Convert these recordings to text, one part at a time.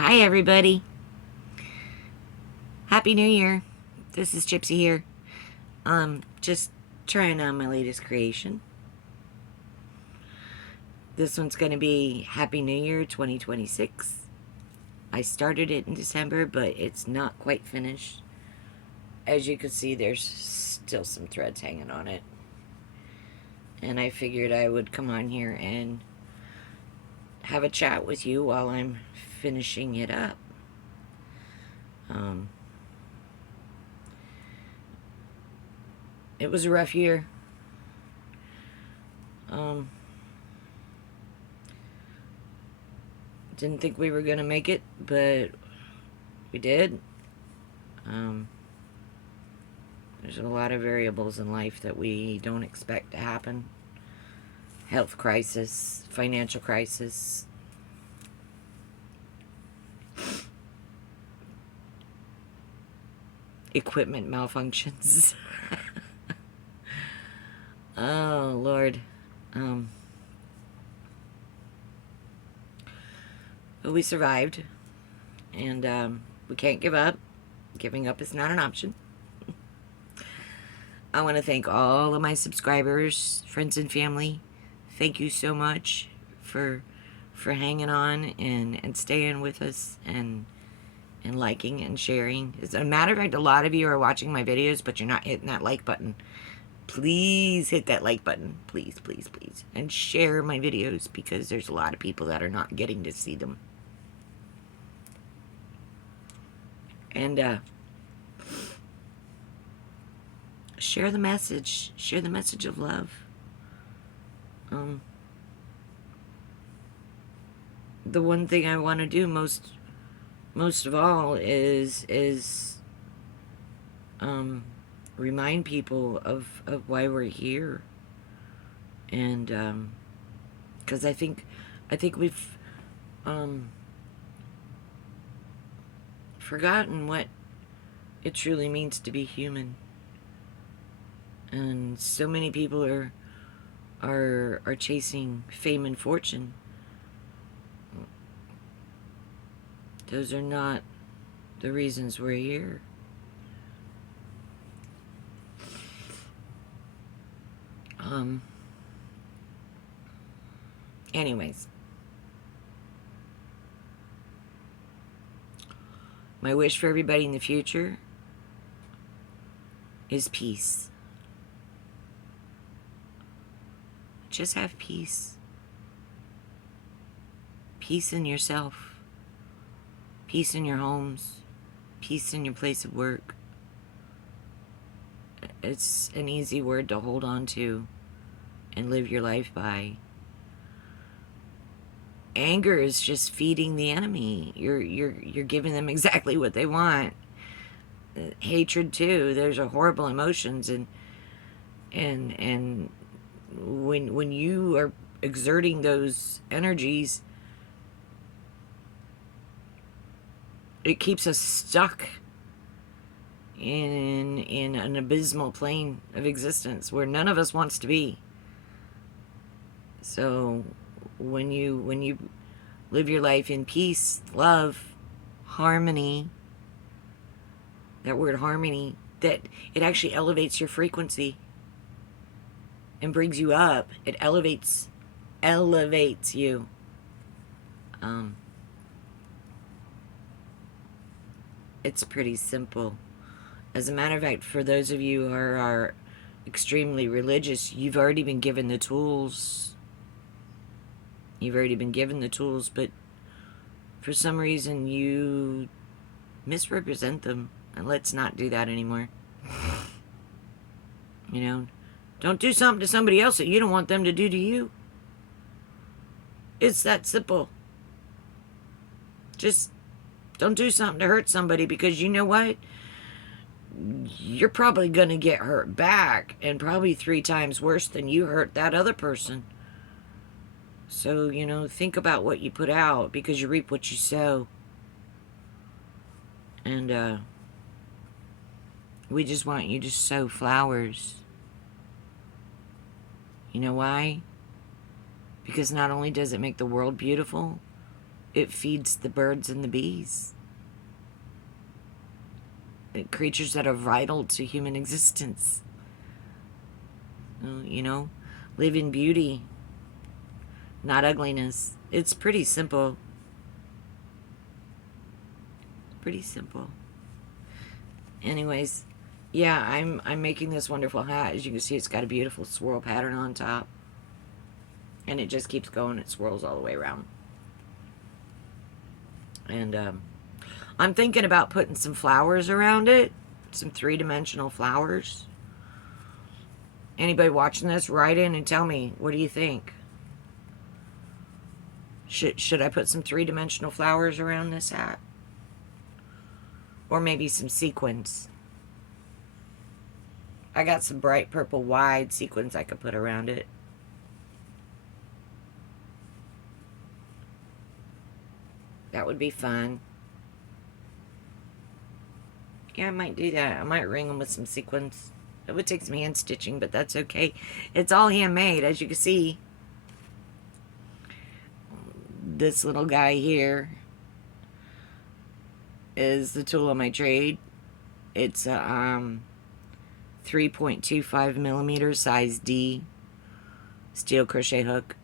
Hi, everybody. Happy New Year. This is Gypsy here. Just trying on my latest creation. This one's going to be Happy New Year 2026. I started it in December, but it's not quite finished. As you can see, there's still some threads hanging on it. And I figured I would come on here and have a chat with you while I'm finishing it up. It was a rough year. Didn't think we were gonna make it, but we did. There's a lot of variables in life that we don't expect to happen. Health crisis, financial crisis, equipment malfunctions. Oh, Lord. But we survived, and we can't give up. Giving up is not an option. I want to thank all of my subscribers, friends and family. Thank you so much for hanging on and staying with us and liking and sharing. As a matter of fact, a lot of you are watching my videos, but you're not hitting that like button. Please hit that like button. Please, please, please. And share my videos, because there's a lot of people that are not getting to see them. And share the message. Share the message of love. The one thing I want to do most of all is remind people of why we're here. And because I think we've forgotten what it truly means to be human. And so many people are chasing fame and fortune. Those are not the reasons we're here. Anyways, my wish for everybody in the future is peace. Just have peace. Peace in yourself. Peace in your homes. Peace in your place of work. It's an easy word to hold on to and live your life by. Anger is just feeding the enemy. You're giving them exactly what they want. Hatred too. There's a horrible emotions, and when you are exerting those energies, it keeps us stuck in an abysmal plane of existence where none of us wants to be. So when you live your life in peace, love, harmony, that word harmony, that it actually elevates your frequency and brings you up. It elevates you. It's pretty simple. As a matter of fact, for those of you who are extremely religious, you've already been given the tools. You've already been given the tools, but for some reason you misrepresent them. And let's not do that anymore. You know, don't do something to somebody else that you don't want them to do to you. It's that simple. Just don't do something to hurt somebody, because you know what? You're probably going to get hurt back, and probably 3 times worse than you hurt that other person. So, you know, think about what you put out, because you reap what you sow. And we just want you to sow flowers. You know why? Because not only does it make the world beautiful, It feeds the birds and the bees. Creatures that are vital to human existence. You know, live in beauty, not ugliness. It's pretty simple. Pretty simple. Anyways, yeah, I'm making this wonderful hat. As you can see, it's got a beautiful swirl pattern on top. And it just keeps going. It swirls all the way around. And I'm thinking about putting some flowers around it. Some three-dimensional flowers. Anybody watching this, write in and tell me, what do you think? Should I put some three-dimensional flowers around this hat? Or maybe some sequins. I got some bright purple wide sequins I could put around it. That would be fun. Yeah, I might do that. I might ring them with some sequins. It would take some hand stitching, but that's okay. It's all handmade, as you can see. This little guy here is the tool of my trade. It's a 3.25 millimeter size D steel crochet hook.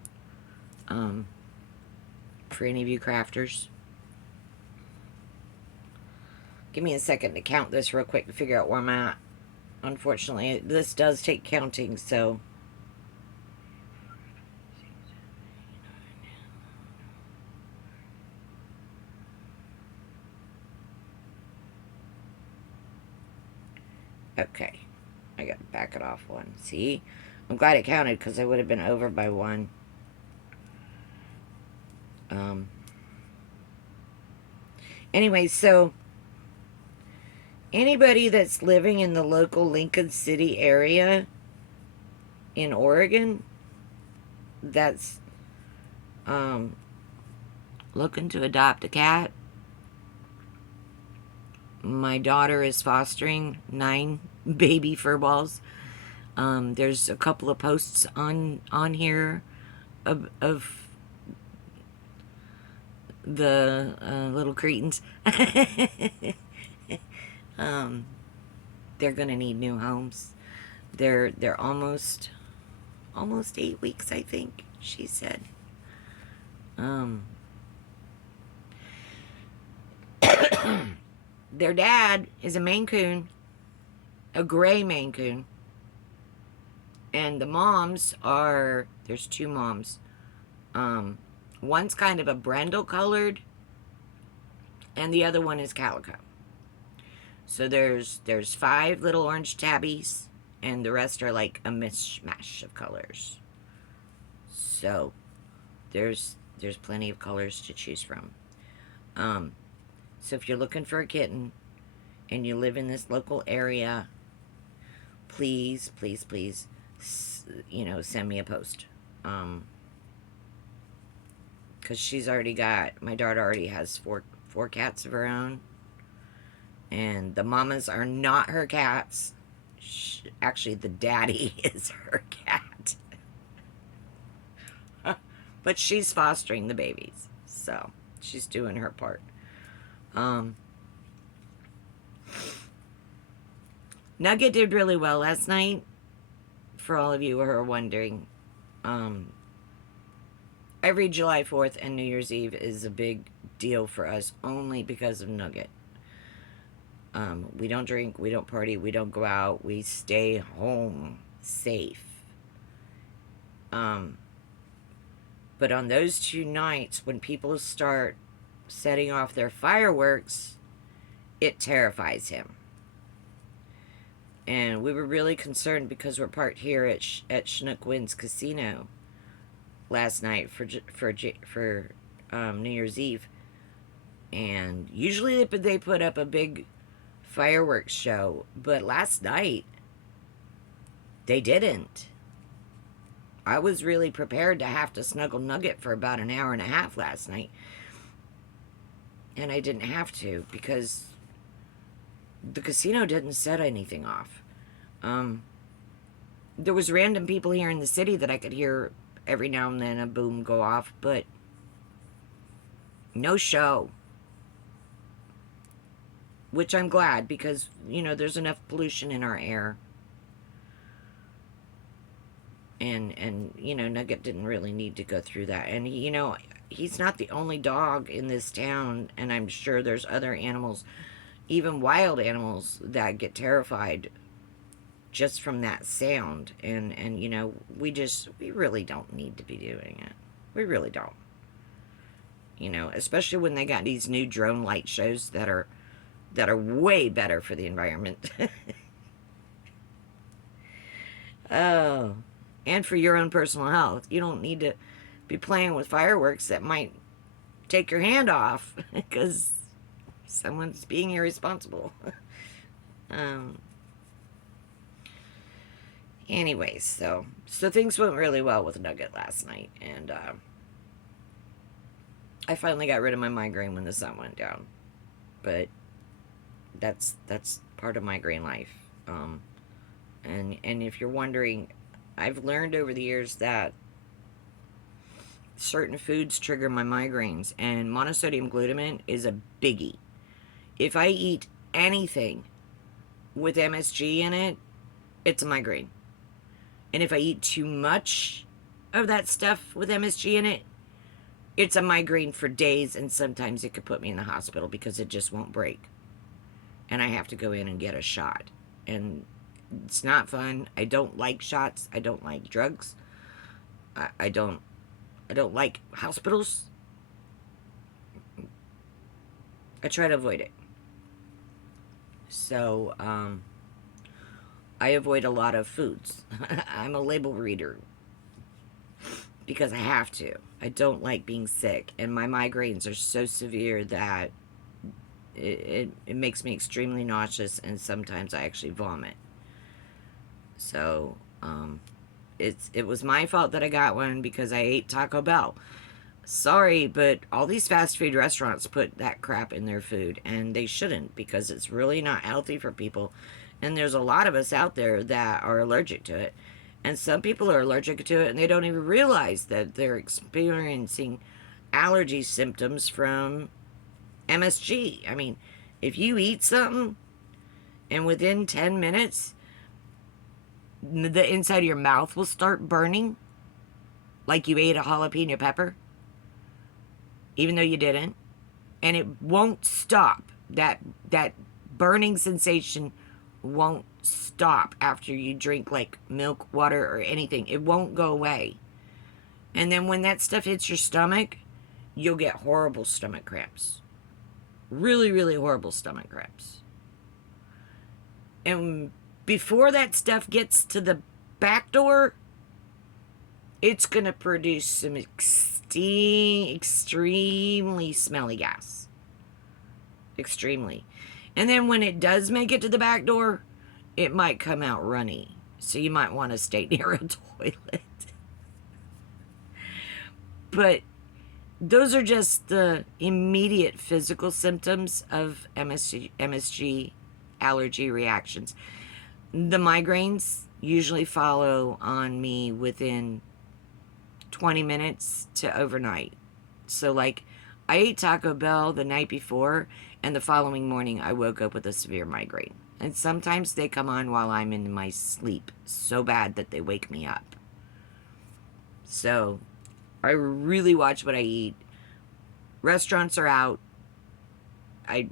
For any of you crafters. Give me a second to count this real quick to figure out where I'm at. Unfortunately, this does take counting, so... Okay. I got to back it off one. See? I'm glad it counted, because I would have been over by one. Anyway, so... anybody that's living in the local Lincoln City area in Oregon that's looking to adopt a cat, my daughter is fostering 9 baby furballs. There's a couple of posts on here of the little cretins. They're gonna need new homes. They're almost 8 weeks, I think she said. Their dad is a Maine Coon, a gray Maine Coon, and the moms are, there's 2 moms. One's kind of a brindle colored, and the other one is calico. So there's 5 little orange tabbies, and the rest are like a mishmash of colors. So there's plenty of colors to choose from. So if you're looking for a kitten and you live in this local area, please, please, please, you know, send me a post. Because she's already got, my daughter already has 4 cats of her own. And the mamas are not her cats. Actually, the daddy is her cat. But she's fostering the babies. So, she's doing her part. Nugget did really well last night. For all of you who are wondering. Every July 4th and New Year's Eve is a big deal for us. Only because of Nugget. We don't drink, we don't party, we don't go out, we stay home safe. But on those 2 nights, when people start setting off their fireworks, it terrifies him. And we were really concerned because we're parked here at Chinook Winds Casino last night for New Year's Eve. And usually they put up a big fireworks show, but last night they didn't. I was really prepared to have to snuggle Nugget for about an hour and a half last night, and I didn't have to because the casino didn't set anything off. There was random people here in the city that I could hear every now and then a boom go off, but No show. Which I'm glad, because, you know, there's enough pollution in our air. And you know, Nugget didn't really need to go through that. And, you know, he's not the only dog in this town, and I'm sure there's other animals, even wild animals, that get terrified just from that sound. And you know, we really don't need to be doing it. We really don't. You know, especially when they got these new drone light shows that are way better for the environment. Oh, and for your own personal health. You don't need to be playing with fireworks that might take your hand off because someone's being irresponsible. um, Anyways, so things went really well with Nugget last night, and I finally got rid of my migraine when the sun went down. But that's part of migraine life. And if you're wondering, I've learned over the years that certain foods trigger my migraines, and monosodium glutamate is a biggie. If I eat anything with MSG in it, it's a migraine. And if I eat too much of that stuff with MSG in it, it's a migraine for days, and sometimes it could put me in the hospital because it just won't break. And I have to go in and get a shot. And it's not fun. I don't like shots. I don't like drugs. I don't like hospitals. I try to avoid it. So, I avoid a lot of foods. I'm a label reader because I have to. I don't like being sick, and my migraines are so severe that it makes me extremely nauseous, and sometimes I actually vomit. So, it was my fault that I got one because I ate Taco Bell. Sorry, but all these fast food restaurants put that crap in their food, and they shouldn't, because it's really not healthy for people. And there's a lot of us out there that are allergic to it. And some people are allergic to it and they don't even realize that they're experiencing allergy symptoms from MSG. I mean, if you eat something and within 10 minutes, the inside of your mouth will start burning like you ate a jalapeno pepper, even though you didn't, and it won't stop. That burning sensation won't stop after you drink like milk, water, or anything. It won't go away. And then when that stuff hits your stomach, you'll get horrible stomach cramps. Really, really horrible stomach cramps. And before that stuff gets to the back door, it's going to produce some extremely smelly gas. Extremely. And then when it does make it to the back door, it might come out runny. So you might want to stay near a toilet. But those are just the immediate physical symptoms of MSG allergy reactions. The migraines usually follow on me within 20 minutes to overnight. So like, I ate Taco Bell the night before, and the following morning I woke up with a severe migraine. And sometimes they come on while I'm in my sleep, so bad that they wake me up. So I really watch what I eat. Restaurants are out. I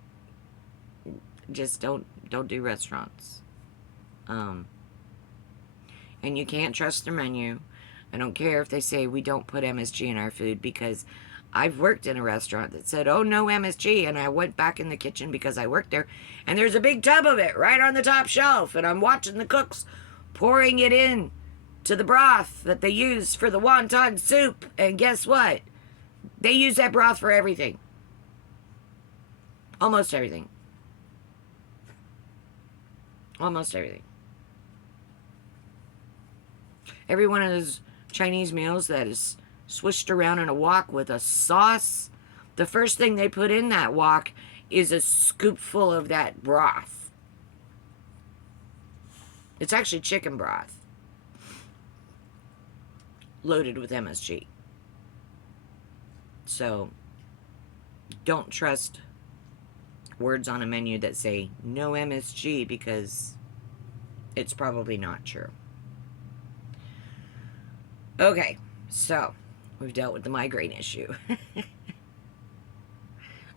just don't do restaurants. And you can't trust their menu. I don't care if they say we don't put MSG in our food, because I've worked in a restaurant that said, oh, no MSG, and I went back in the kitchen because I worked there, and there's a big tub of it right on the top shelf, and I'm watching the cooks pouring it in to the broth that they use for the wonton soup, and guess what? They use that broth for everything. Almost everything. Almost everything. Every one of those Chinese meals that is swished around in a wok with a sauce, the first thing they put in that wok is a scoopful of that broth. It's actually chicken broth loaded with MSG. So don't trust words on a menu that say no MSG, because it's probably not true. Okay, so we've dealt with the migraine issue.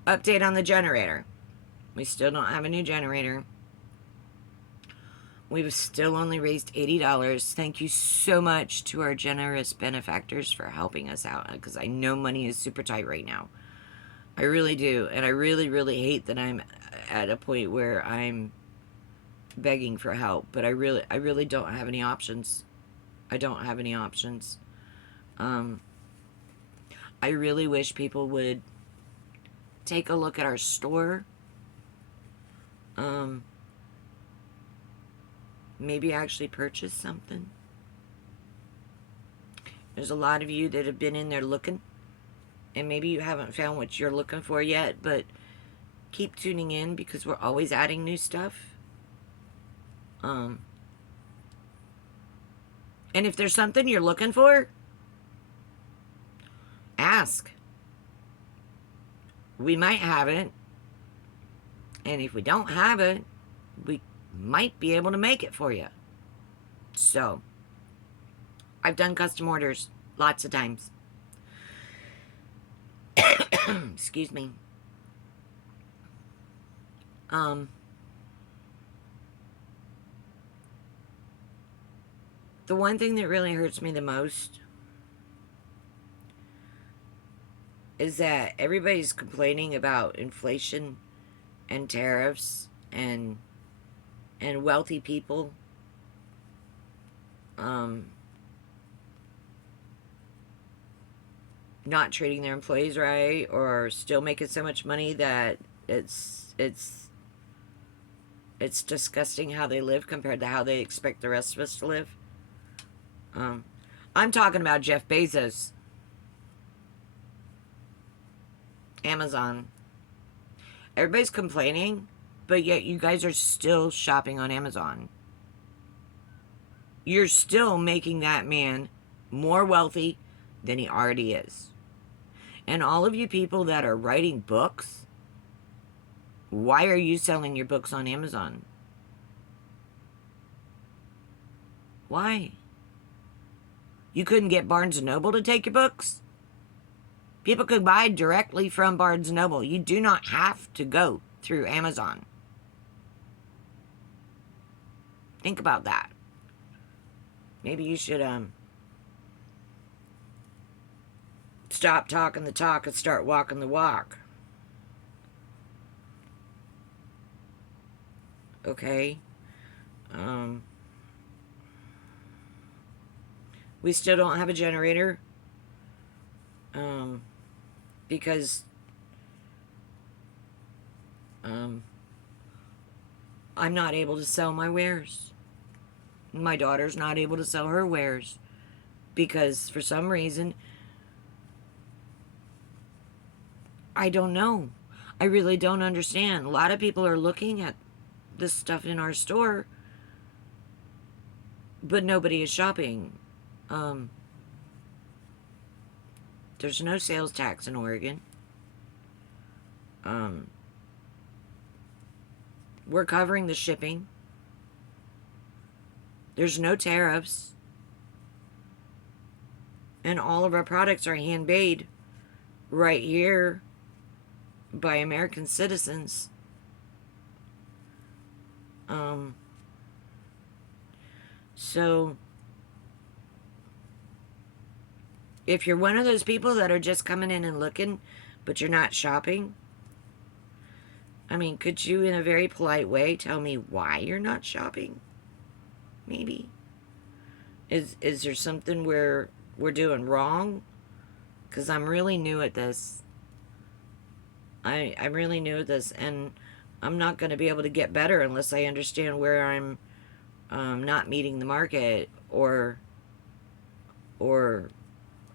Update on the generator. We still don't have a new generator. We've still only raised $80. Thank you so much to our generous benefactors for helping us out, because I know money is super tight right now. I really do. And I really, really hate that I'm at a point where I'm begging for help. But I really don't have any options. I don't have any options. I really wish people would take a look at our store. Maybe actually purchase something. There's a lot of you that have been in there looking, and maybe you haven't found what you're looking for yet, but keep tuning in, because we're always adding new stuff. And if there's something you're looking for, ask. We might have it, and if we don't have it, we might be able to make it for you. So, I've done custom orders lots of times. Excuse me. The one thing that really hurts me the most is that everybody's complaining about inflation and tariffs and wealthy people not treating their employees right, or still making so much money that it's disgusting how they live compared to how they expect the rest of us to live. I'm talking about Jeff Bezos, Amazon. Everybody's complaining, but yet you guys are still shopping on Amazon. You're still making that man more wealthy than he already is. And all of you people that are writing books, why are you selling your books on Amazon? Why? You couldn't get Barnes & Noble to take your books? People could buy directly from Barnes & Noble. You do not have to go through Amazon. Think about that. Maybe you should stop talking the talk and start walking the walk. Okay? We still don't have a generator. Because I'm not able to sell my wares. My daughter's not able to sell her wares because for some reason, I don't know. I really don't understand. A lot of people are looking at this stuff in our store, but nobody is shopping. There's no sales tax in Oregon. We're covering the shipping. There's no tariffs. And all of our products are handmade right here by American citizens. So if you're one of those people that are just coming in and looking, but you're not shopping, I mean, could you, in a very polite way, tell me why you're not shopping? Maybe. Is there something we're doing wrong? Because I'm really new at this. I'm really new at this, and I'm not going to be able to get better unless I understand where I'm not meeting the market, or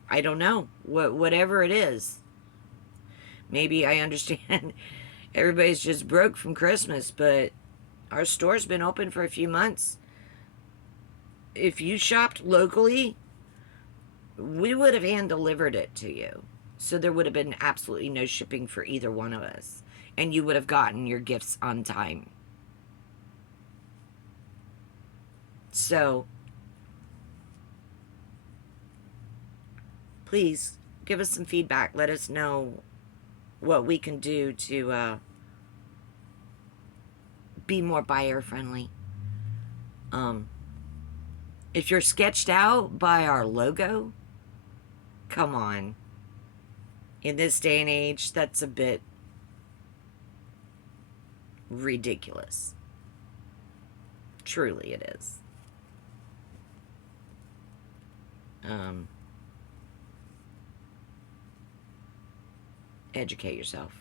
I don't know, whatever it is. Maybe I understand everybody's just broke from Christmas, but our store's been open for a few months. If you shopped locally, we would have hand-delivered it to you. So there would have been absolutely no shipping for either one of us. And you would have gotten your gifts on time. So, please give us some feedback. Let us know what we can do to be more buyer friendly. If you're sketched out by our logo, come on. In this day and age, that's a bit ridiculous. Truly it is. Educate yourself.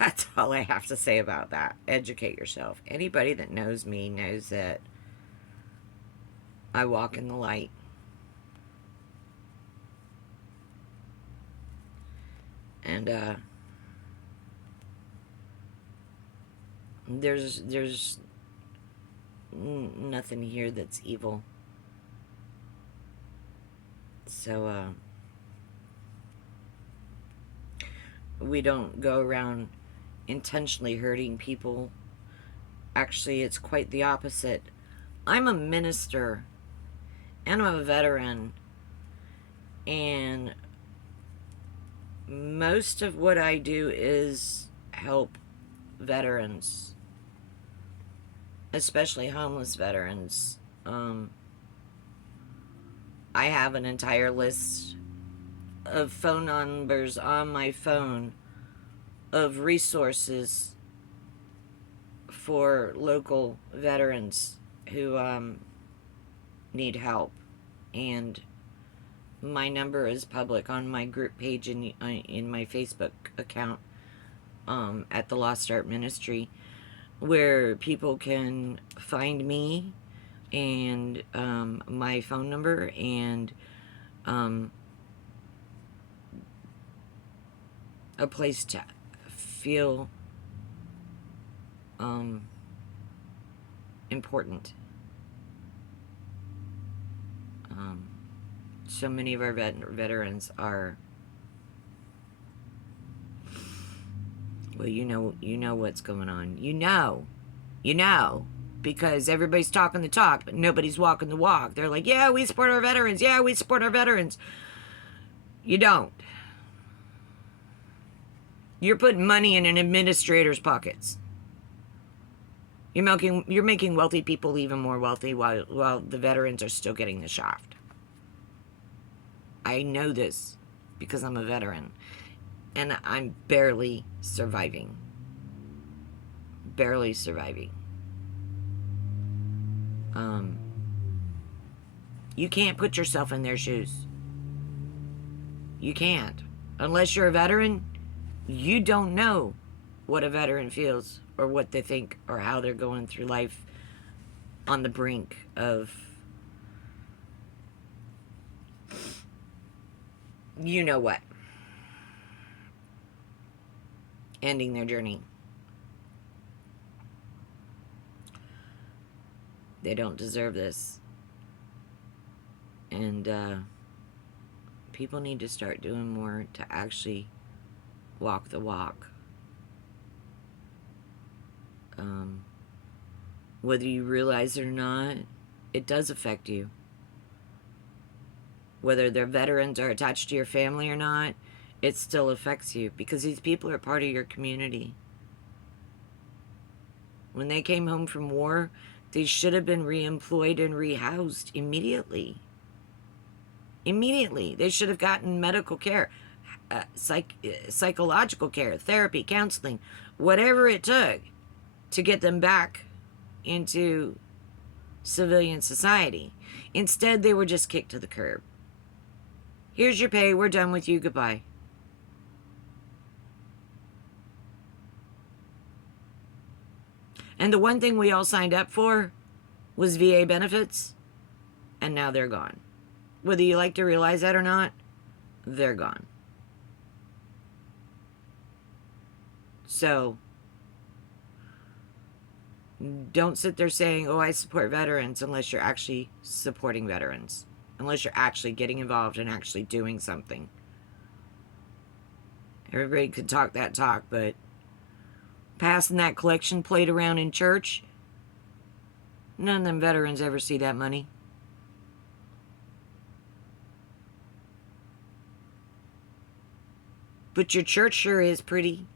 That's all I have to say about that. Educate yourself. Anybody that knows me knows that I walk in the light. And there's nothing here that's evil. So we don't go around intentionally hurting people. Actually, it's quite the opposite. I'm a minister and I'm a veteran, and most of what I do is help veterans, especially homeless veterans. I have an entire list of phone numbers on my phone of resources for local veterans who need help, and my number is public on my group page in my Facebook account at the Lost Art Ministry, where people can find me and my phone number and a place to feel important. So many of our veterans are, well, you know what's going on. You know, because everybody's talking the talk, but nobody's walking the walk. They're like, yeah, we support our veterans. Yeah, we support our veterans. You don't. You're putting money in an administrator's pockets. You're making wealthy people even more wealthy while the veterans are still getting the shaft. I know this because I'm a veteran, and I'm barely surviving. Barely surviving. You can't put yourself in their shoes. You can't. Unless you're a veteran, you don't know what a veteran feels or what they think or how they're going through life on the brink of, you know what, ending their journey. They don't deserve this. And people need to start doing more to actually walk the walk. Whether you realize it or not, it does affect you. Whether their veterans are attached to your family or not, it still affects you, because these people are part of your community. When they came home from war, they should have been reemployed and rehoused immediately. Immediately. They should have gotten medical care, psychological care, therapy, counseling, whatever it took to get them back into civilian society. Instead, they were just kicked to the curb. Here's your pay, we're done with you, goodbye. And the one thing we all signed up for was VA benefits, and now they're gone. Whether you like to realize that or not, they're gone. So, don't sit there saying, oh, I support veterans, unless you're actually supporting veterans. Unless you're actually getting involved and actually doing something. Everybody could talk that talk, but passing that collection plate around in church, none of them veterans ever see that money. But your church sure is pretty.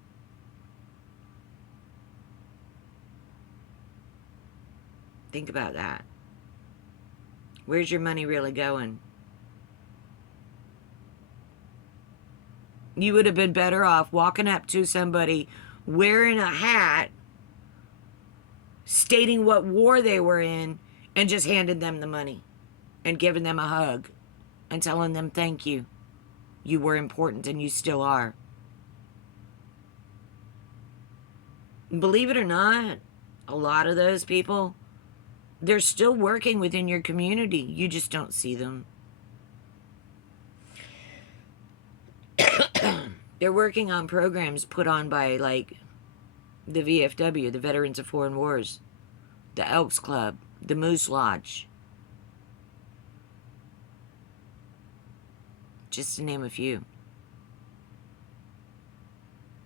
Think about that. Where's your money really going? You would have been better off walking up to somebody wearing a hat, stating what war they were in, and just handing them the money and giving them a hug and telling them thank you. You were important and you still are. Believe it or not, a lot of those people, they're still working within your community. You just don't see them. They're working on programs put on by, like, the VFW, the Veterans of Foreign Wars, the Elks Club, the Moose Lodge. Just to name a few.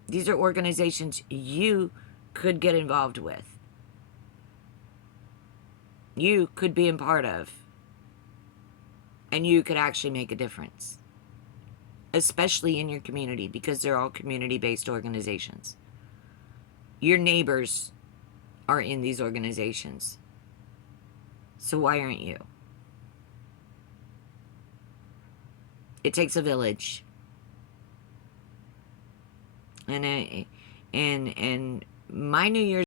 These are organizations you could get involved with. You could be a part of. And you could actually make a difference. Especially in your community, because they're all community-based organizations. Your neighbors are in these organizations. So why aren't you? It takes a village. And my New Year's